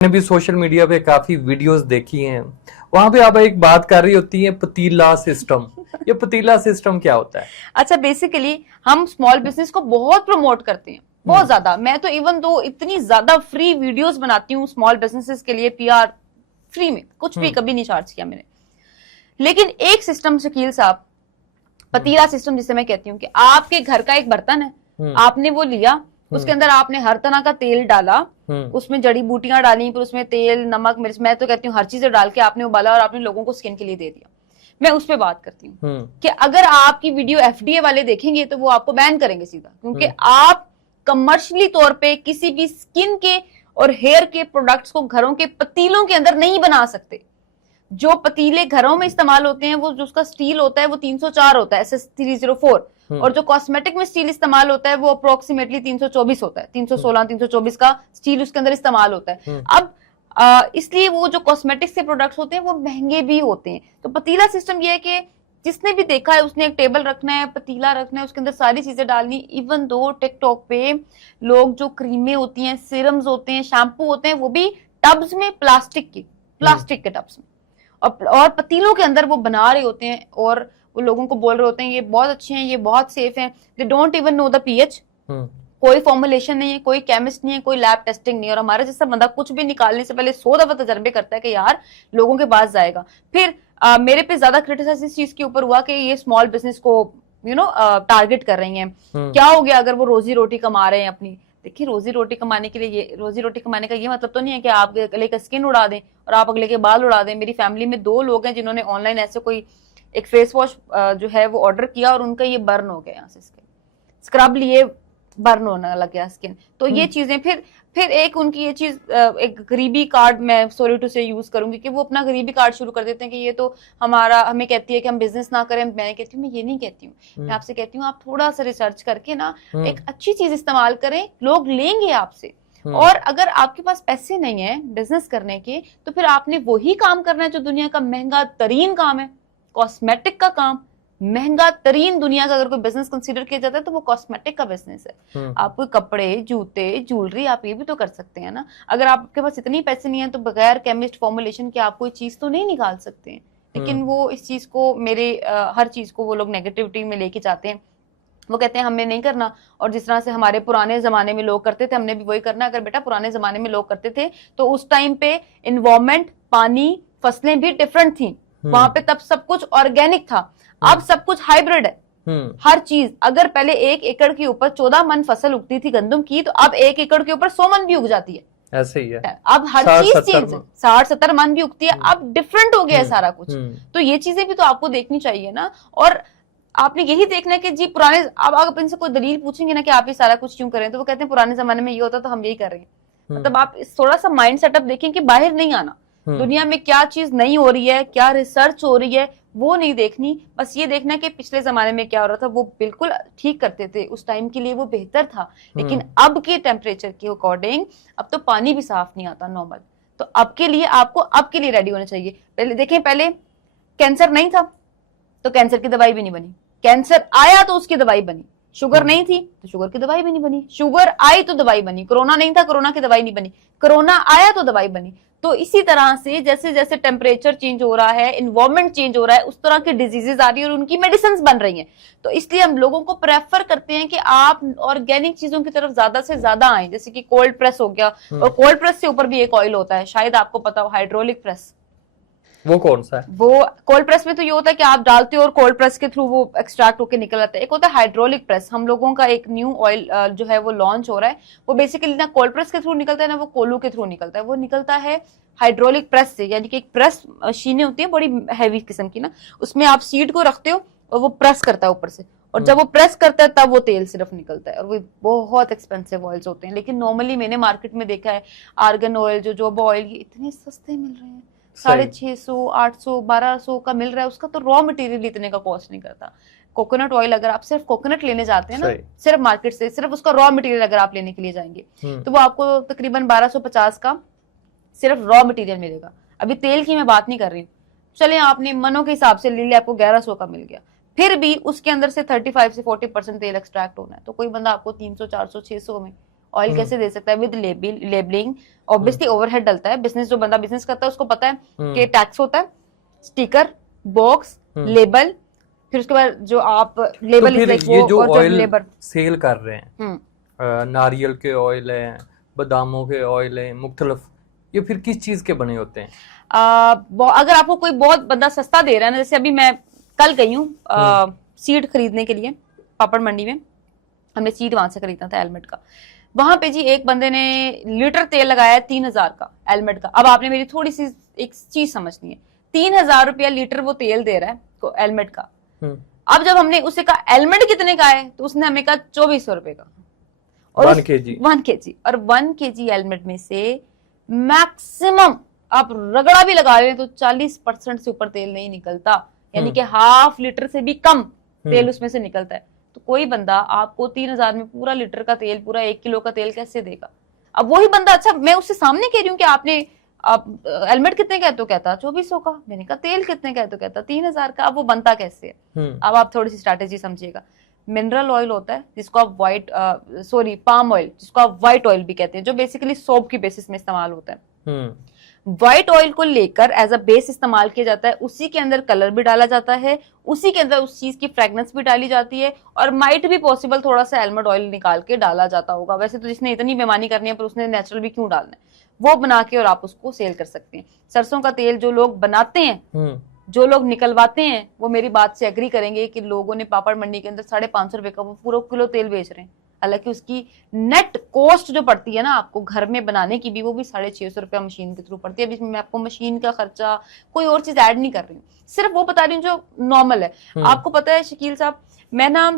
मैंने भी social media पे काफी वीडियोस देखी हैं, वहां पे आप एक बात कर रही होती है पतीला सिस्टम। ये पतीला सिस्टम क्या होता है? अच्छा, बेसिकली हम स्मॉल बिजनेस को बहुत प्रमोट करते हैं, बहुत ज्यादा। मैं तो इवन दो इतनी ज्यादा फ्री वीडियोस बनाती हूँ स्मॉल बिजनेसेस के लिए, पीआर फ्री में, कुछ भी कभी नहीं चार्ज किया मैंने। लेकिन एक सिस्टम शकील साहब, पतीला सिस्टम जिसे मैं कहती हूँ, कि आपके घर का एक बर्तन है, आपने वो लिया, उसके अंदर आपने हर तरह का तेल डाला, उसमें जड़ी बूटियां डाली, फिर उसमें तेल, नमक, मिर्च, मैं तो कहती हूँ हर चीज डाल के आपने उबाला और आपने लोगों को स्किन के लिए दे दिया। मैं उस पर बात करती हूँ कि अगर आपकी वीडियो एफडीए वाले देखेंगे तो वो आपको बैन करेंगे सीधा, क्योंकि आप कमर्शियली तौर पे किसी भी स्किन के और हेयर के प्रोडक्ट्स को घरों के पतीलों के अंदर नहीं बना सकते। जो पतीले घरों में इस्तेमाल होते हैं वो जो उसका स्टील होता है वो 304 होता है, SS 304, और जो कॉस्मेटिक में स्टील इस्तेमाल होता है वो अप्रोक्सीमेटली 324 होता है, 316 324 का स्टील उसके अंदर इस्तेमाल होता है। अब इसलिए वो जो कॉस्मेटिक से प्रोडक्ट्स होते हैं वो महंगे भी होते हैं। तो पतीला सिस्टम ये है कि जिसने भी देखा है उसने एक टेबल रखना है, पतीला रखना है, उसके अंदर सारी चीजें डालनी। इवन दो टिकटॉक पे लोग जो क्रीमें होती हैं, सीरम्स होते हैं, शैम्पू होते हैं, वो भी टब्स में, प्लास्टिक के टब्स में और पतीलों के अंदर वो बना रहे होते हैं, और वो लोगों को बोल रहे होते हैं ये बहुत अच्छे हैं, ये बहुत सेफ हैं। They don't even know the pH, कोई फॉर्मुलेशन नहीं है, कोई केमिस्ट नहीं है, कोई लैब टेस्टिंग नहीं है। और हमारा जैसा बंदा कुछ भी निकालने से पहले 100 दफा तजर्बे करता है कि यार लोगों के पास जाएगा। फिर मेरे पे ज्यादा क्रिटिसाइज इस चीज के ऊपर हुआ कि ये स्मॉल बिजनेस को टारगेट कर रही हैं। क्या हो गया अगर वो रोजी रोटी कमा रहे हैं अपनी? देखिए, रोजी रोटी कमाने के लिए, ये रोजी रोटी कमाने का ये मतलब तो नहीं है कि आप अगले का स्किन उड़ा दें और आप अगले के बाल उड़ा दें। मेरी फैमिली में 2 लोग हैं जिन्होंने ऑनलाइन ऐसे कोई एक फेस वॉश जो है वो ऑर्डर किया और उनका ये बर्न हो गया, यहाँ से स्क्रब लिए बर्न होने लग गया स्किन। तो ये चीजें फिर एक उनकी ये चीज, एक गरीबी कार्ड, मैं सॉरी टू से यूज करूंगी, कि वो अपना गरीबी कार्ड शुरू कर देते हैं कि ये तो हमें कहती है कि हम बिजनेस ना करें। मैं कहती हूँ, मैं ये नहीं कहती हूँ, मैं आपसे कहती हूँ आप थोड़ा सा रिसर्च करके ना एक अच्छी चीज इस्तेमाल करें, लोग लेंगे आपसे। और अगर आपके पास पैसे नहीं है बिजनेस करने के, तो फिर आपने वही काम करना है जो दुनिया का महंगा तरीन काम है, कॉस्मेटिक का काम। महंगा तरीन दुनिया का अगर कोई बिजनेस कंसीडर किया जाता है तो वो कॉस्मेटिक का बिजनेस है। आप कोई कपड़े, जूते, ज्वेलरी, आप ये भी तो कर सकते हैं ना। अगर आपके पास इतने पैसे नहीं है तो बगैर केमिस्ट फॉर्मुलेशन के आप कोई चीज तो नहीं निकाल सकते हैं। लेकिन वो इस चीज को, हर चीज को वो लोग नेगेटिविटी में लेके जाते हैं। वो कहते हैं हमें नहीं करना, और जिस तरह से हमारे पुराने जमाने में लोग करते थे हमने भी वही करना। अगर बेटा पुराने जमाने में लोग करते थे तो उस टाइम पे एनवायरमेंट, पानी, फसलें भी डिफरेंट थी, वहां पे तब सब कुछ ऑर्गेनिक था। अब सब कुछ हाइब्रिड है। हर चीज, अगर पहले 1 एकड़ के ऊपर 14 मन फसल उगती थी गंदम की, तो अब 1 एकड़ के ऊपर 100 मन भी उग जाती है। ऐसे ही है, अब हर चीज चेंज है, 60-70 मन भी उगती है। अब डिफरेंट हो गया है सारा कुछ। तो ये चीजें भी तो आपको देखनी चाहिए ना। और आपने यही देखना है कि जी पुराने, अब आप इनसे कोई दलील पूछेंगे ना कि आप ये सारा कुछ क्यों करें, तो वो कहते हैं पुराने जमाने में ये होता तो हम यही कर रहे हैं। मतलब आप थोड़ा सा माइंड सेटअप देखें कि बाहर नहीं आना, दुनिया में क्या चीज नहीं हो रही है, क्या रिसर्च हो रही है, वो नहीं देखनी। बस ये देखना कि पिछले जमाने में क्या हो रहा था, वो बिल्कुल ठीक करते थे, उस टाइम के लिए वो बेहतर था। लेकिन अब के टेम्परेचर के अकॉर्डिंग अब तो पानी भी साफ नहीं आता नॉर्मल। तो अब के लिए आपको अब के लिए रेडी होना चाहिए। पहले देखें, पहले कैंसर नहीं था तो कैंसर की दवाई भी नहीं बनी, कैंसर आया तो उसकी दवाई बनी। शुगर नहीं थी तो शुगर की दवाई भी नहीं बनी, शुगर आई तो दवाई बनी। कोरोना नहीं था, कोरोना की दवाई नहीं बनी। कोरोना आया तो दवाई बनी। तो इसी तरह से जैसे जैसे टेम्परेचर चेंज हो रहा है, इन्वायरमेंट चेंज हो रहा है, उस तरह की डिजीजेज आ रही है और उनकी मेडिसिन बन रही हैं। तो इसलिए हम लोगों को प्रेफर करते हैं कि आप ऑर्गेनिक चीजों की तरफ ज्यादा से ज्यादा आए। जैसे कि कोल्ड प्रेस हो गया, और कोल्ड प्रेस से ऊपर भी एक ऑयल होता है, शायद आपको पता हो, हाइड्रोलिक प्रेस। वो कौन सा है? वो कोल्ड प्रेस में तो ये होता है कि आप डालते हो और कोल्ड प्रेस के थ्रू वो एक्सट्रैक्ट होकर निकल आता है। एक होता है हाइड्रोलिक प्रेस। हम लोगों का एक न्यू ऑयल जो है वो लॉन्च हो रहा है, वो बेसिकली ना कोल्ड प्रेस के थ्रू निकलता है ना वो कोलू के थ्रू निकलता है। वो निकलता है हाइड्रोलिक प्रेस से, यानी कि एक प्रेस मशीनें होती है बड़ी हैवी किस्म की ना, उसमें आप सीड को रखते हो और वो प्रेस करता है ऊपर से, और जब वो प्रेस करता है तब वो तेल सिर्फ निकलता है। और वो बहुत एक्सपेंसिव ऑयल्स होते हैं। लेकिन नॉर्मली मैंने मार्केट में देखा है आर्गन ऑयल, जोजोबा ऑयल, ये इतने सस्ते मिल रहे हैं, 650, 800, 1200 का मिल रहा है। उसका तो रॉ मटेरियल इतने का कॉस्ट नहीं करता। कोकोनट ऑयल अगर आप सिर्फ कोकोनट लेने जाते हैं ना, सिर्फ मार्केट से, सिर्फ उसका रॉ मटेरियल अगर आप लेने के लिए जाएंगे तो वो आपको तकरीबन 1250 का सिर्फ रॉ मटेरियल मिलेगा। अभी तेल की मैं बात नहीं कर रही हूँ, चले आपने मनों के हिसाब से ले लिया, आपको 1100 का मिल गया, फिर भी उसके अंदर से 35 से 40% तेल एक्सट्रैक्ट होना है। तो कोई बंदा आपको 300, 400, 600 में ऑयल कैसे दे सकता है विद लेबलिंग। ऑब्वियसली ओवरहेड डलता है, बिजनेस जो बंदा बिजनेस करता है उसको पता है कि टैक्स होता है, स्टिकर, बॉक्स, लेबल, फिर उसके बाद जो आप लेबल तो फिर इज ये लाइक जो वो और ऑयल लेबर सेल कर रहे हैं, नारियल के ऑयल हैं, बादामों के ऑयल हैं, मुख्तलिफ, ये फिर किस चीज के बने होते हैं? अगर आपको कोई बहुत बंदा सस्ता दे रहा है ना, जैसे अभी मैं कल गई हूँ सीड खरीदने के लिए पापड़ मंडी में, हमने सीड वहां से खरीदना था हेलमेट का। वहां पे जी एक बंदे ने लीटर तेल लगाया है 3000 का हेलमेट का। अब आपने मेरी थोड़ी सी एक चीज समझनी है, 3000 रुपया लीटर वो तेल दे रहा है हेलमेट का। अब जब हमने उसे कहा हेलमेट कितने का है, तो उसने हमें कहा 2400 रुपए का, और 1 kg। 1 kg, और 1 kg हेलमेट में से मैक्सिमम आप रगड़ा भी लगा रहे हैं तो 40% से ऊपर तेल नहीं निकलता, यानी कि हाफ लीटर से भी कम तेल उसमें से निकलता है। तो कोई बंदा आपको 3000 में पूरा लीटर का तेल, पूरा 1 किलो का तेल कैसे देगा? अब वही बंदा, अच्छा मैं उससे सामने कह रही हूँ कि आपने हेलमेट कितने का है, तो कहता 2400 का। मैंने कहा तेल कितने का है, तो कहता 3000 का। अब वो बनता कैसे है? अब आप थोड़ी सी स्ट्रैटेजी समझिएगा। मिनरल ऑयल होता है जिसको आप पाम ऑयल, जिसको आप व्हाइट ऑयल भी कहते हैं, जो बेसिकली सोप की बेसिस में इस्तेमाल होता है। व्हाइट ऑयल को लेकर एज अ बेस इस्तेमाल किया जाता है, उसी के अंदर कलर भी डाला जाता है, उसी के अंदर उस चीज की फ्रेग्रेंस भी डाली जाती है, और माइट भी पॉसिबल थोड़ा सा हेलमेट ऑयल निकाल के डाला जाता होगा। वैसे तो जिसने इतनी बेमानी करनी है, पर उसने नेचुरल भी क्यों डालना है, वो बना के और आप उसको सेल कर सकते हैं। सरसों का तेल जो लोग बनाते हैं, जो लोग निकलवाते हैं, वो मेरी बात से एग्री करेंगे कि लोगों ने पापड़ मंडी के अंदर 550 रुपए का वो पूरा किलो तेल बेच रहे हैं। हालांकि उसकी नेट कॉस्ट जो पड़ती है ना आपको घर में बनाने की भी, वो भी 650 रुपया मशीन के थ्रू पड़ती है। अभी मैं आपको मशीन का खर्चा कोई और चीज ऐड नहीं कर रही हूँ, सिर्फ वो बता रही हूँ जो नॉर्मल है। आपको पता है शकील साहब, मैं ना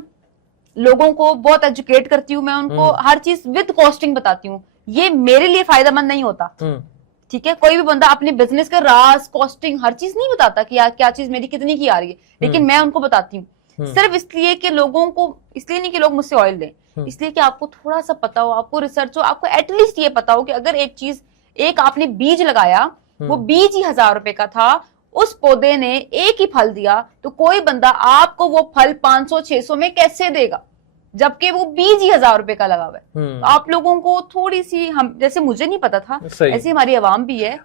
लोगों को बहुत एजुकेट करती हूँ, मैं उनको हर चीज विद कॉस्टिंग बताती हूँ। ये मेरे लिए फायदेमंद नहीं होता, ठीक है? कोई भी बंदा अपने बिजनेस का राज, कॉस्टिंग, हर चीज नहीं बताता कि क्या चीज मेरी कितनी की आ रही है, लेकिन मैं उनको बताती हूँ सिर्फ इसलिए कि लोगों को, इसलिए नहीं कि लोग मुझसे ऑयल लें, इसलिए कि आपको थोड़ा सा पता हो, आपको रिसर्च हो, आपको एटलीस्ट ये पता हो कि अगर एक चीज, एक आपने बीज लगाया, वो बीज ही 1000 रुपए का था, उस पौधे ने एक ही फल दिया, तो कोई बंदा आपको वो फल 500-600 में कैसे देगा, जबकि वो बीज ही 1000 रुपए का लगा हुआ है। तो आप लोगों को थोड़ी सी, हम जैसे मुझे नहीं पता था, ऐसे हमारी आवाम भी है,